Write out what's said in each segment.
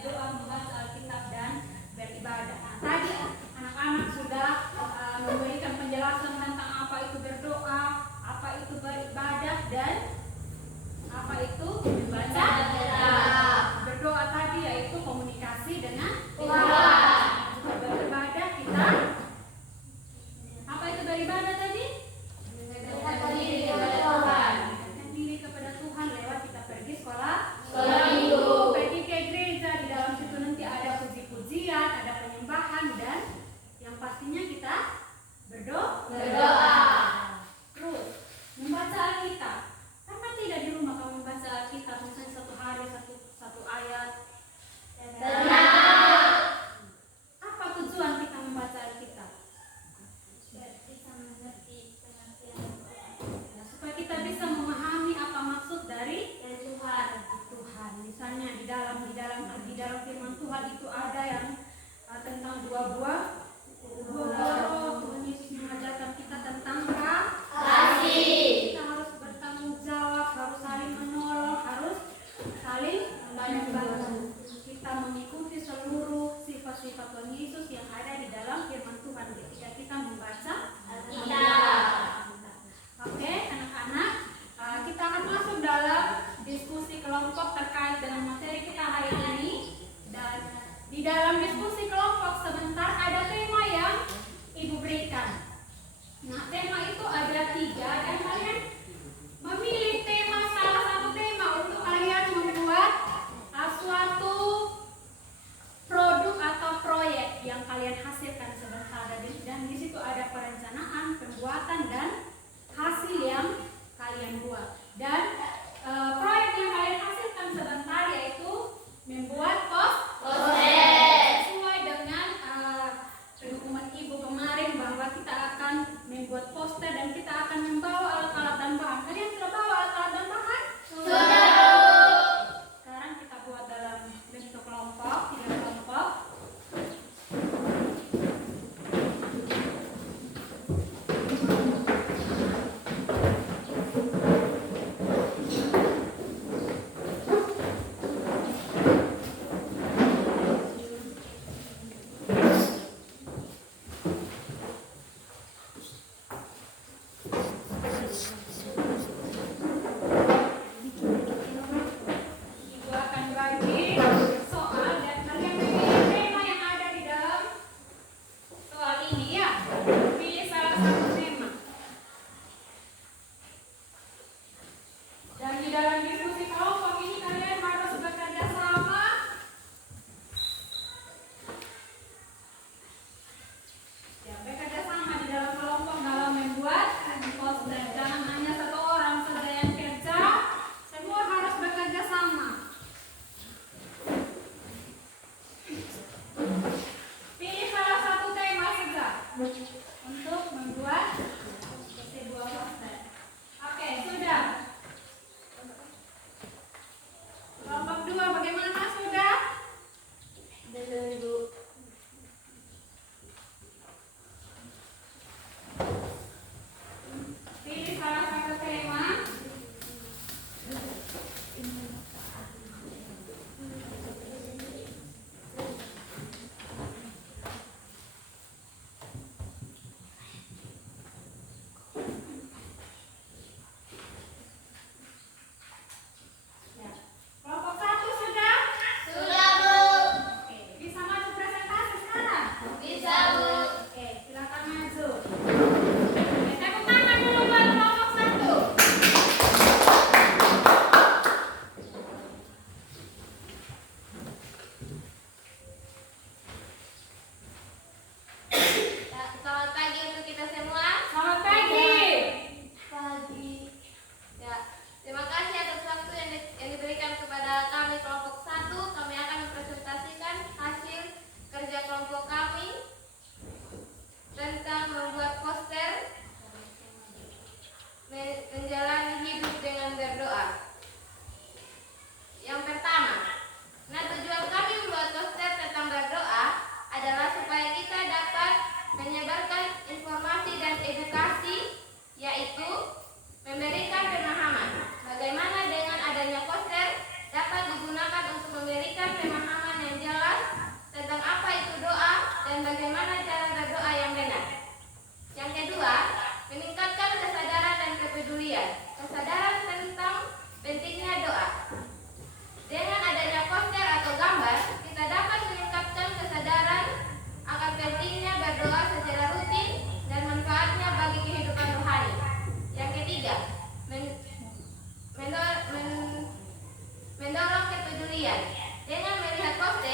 berdoa, membaca Alkitab dan beribadah. Nah, tadi anak-anak sudah memberikan penjelasan tentang apa itu berdoa, apa itu beribadah, dan apa itu membaca Alkitab. Berdoa tadi yaitu komunikasi dengan Tuhan. Jika beribadah kita, apa itu beribadah tadi? Mendekatkan diri kepada Tuhan. Mendekatkan diri kepada Tuhan lewat kita pergi sekolah minggu, pergi ke gereja. Di dalam situ nanti ada puji-pujian, ada penyembahan, dan yang pastinya kita berdoa. Terus membaca Alkitab. Karena tidak di rumah kamu membaca Alkitab misalnya satu hari satu ayat.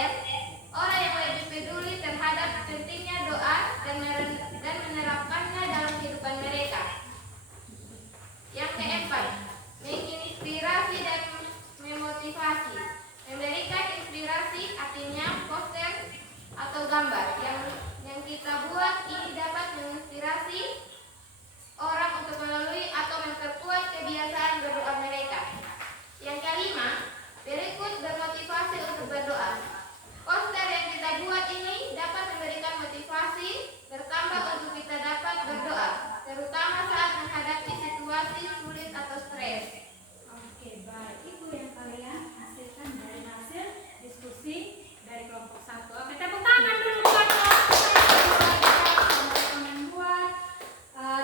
poster, orang yang lebih peduli terhadap pentingnya doa dan menerapkannya dalam kehidupan mereka. Yang keempat, menginspirasi dan memotivasi. Memberikan inspirasi artinya poster atau gambar yang kita buat ini dapat menginspirasi orang untuk melalui atau memperkuat kebiasaan berdoa mereka. Yang kelima, berikut bermotivasi untuk berdoa. Poster yang kita buat ini dapat memberikan motivasi bertambah untuk kita dapat berdoa, terutama saat menghadapi situasi sulit atau stres. Oke, baik. Itu yang kalian hasilkan dari hasil diskusi dari kelompok 1. Oke, tepuk tangan dulu buat mereka membuat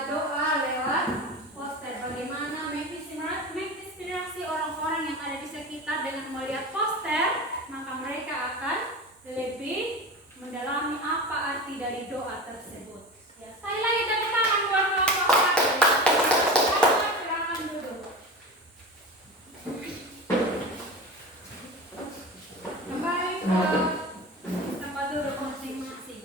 doa lewat poster. Bagaimana menginspirasi orang-orang yang ada di sekitar dengan melihat poster, maka mereka akan lebih mendalami apa arti dari doa tersebut. Ya, sekali lagi tepuk tangan buat kelompok 1. Silakan duduk. Kembali ke tempat duduk masing-masing.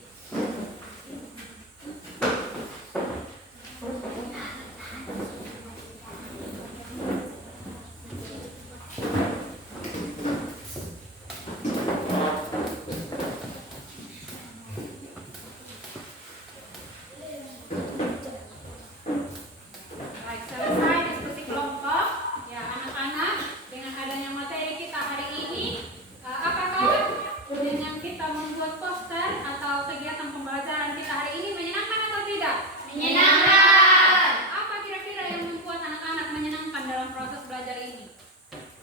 Baik, selesai diskusi kelompok. Ya, anak-anak, dengan adanya materi kita hari ini, apakah dengan kita membuat poster atau kegiatan pembelajaran kita hari ini menyenangkan atau tidak? Menyenangkan. Apa kira-kira yang membuat anak-anak menyenangkan dalam proses belajar ini?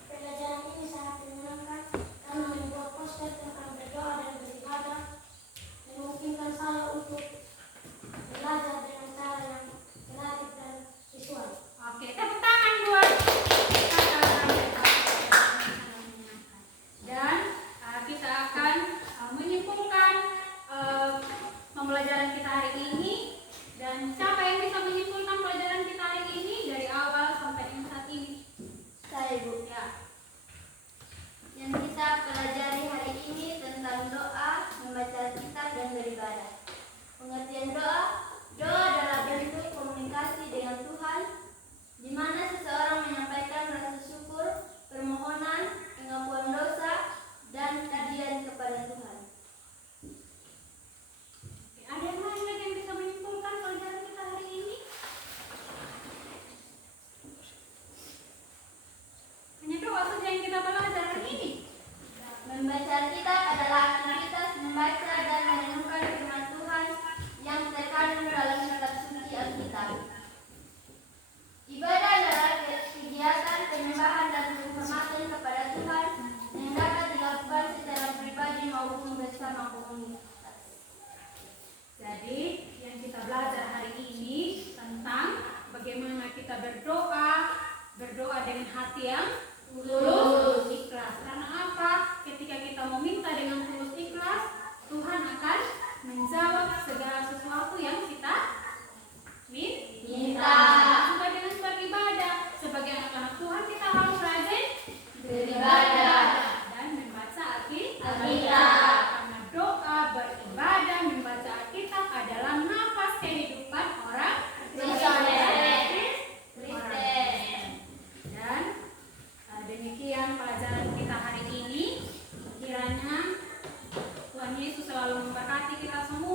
Pelajaran ini sangat menyenangkan karena membuat poster tentang berdoa dan beribadah memungkinkan saya untuk belajar dengan cara yang kreatif dan visual. Oke, tepuk tangan buat dan kita akan menyimpulkan pembelajaran kita hari ini. Dan siapa yang bisa menyimpulkan pelajaran kita hari ini dari awal sampai yang saat ini? Saya, Bu. Ya. Yang kita pelajari hari ini tentang doa, membaca kitab dan beribadah. Pengertian doa, doa adalah bentuk komunikasi dengan Tuhan, di mana seseorang menyampaikan rasa syukur, permohonan, pengakuan dosa, dan pujian kepada Tuhan. Oke, ada yang lain lagi yang bisa menyimpulkan pelajaran kita hari ini? Hanya doa saja yang kita belajar hari ini. Membaca kitab adalah aktivitas membaca dan merenungkan firman Tuhan yang terkandung dalam kitab suci Alkitab. Ibadah adalah kegiatan penyembahan dan penghormatan kepada Tuhan yang dapat dilakukan secara pribadi maupun bersama komunitas. Jadi yang kita belajar hari ini tentang bagaimana kita berdoa dengan hati yang tulus, ikhlas. Karena apa? Ketika kita meminta dengan tulus ikhlas, Tuhan akan menjawab segala sesuatu yang kita minta. Juga dengan beribadah, sebagai anak-anak Tuhan kita harus rajin Beribadah dan membaca Alkitab. Karena doa, beribadah, membaca Alkitab adalah nafas kehidupan orang Kristen. Dan demikian pelajaran kita hari ini. Kiranya Tuhan Yesus selalu memberkati kita semua.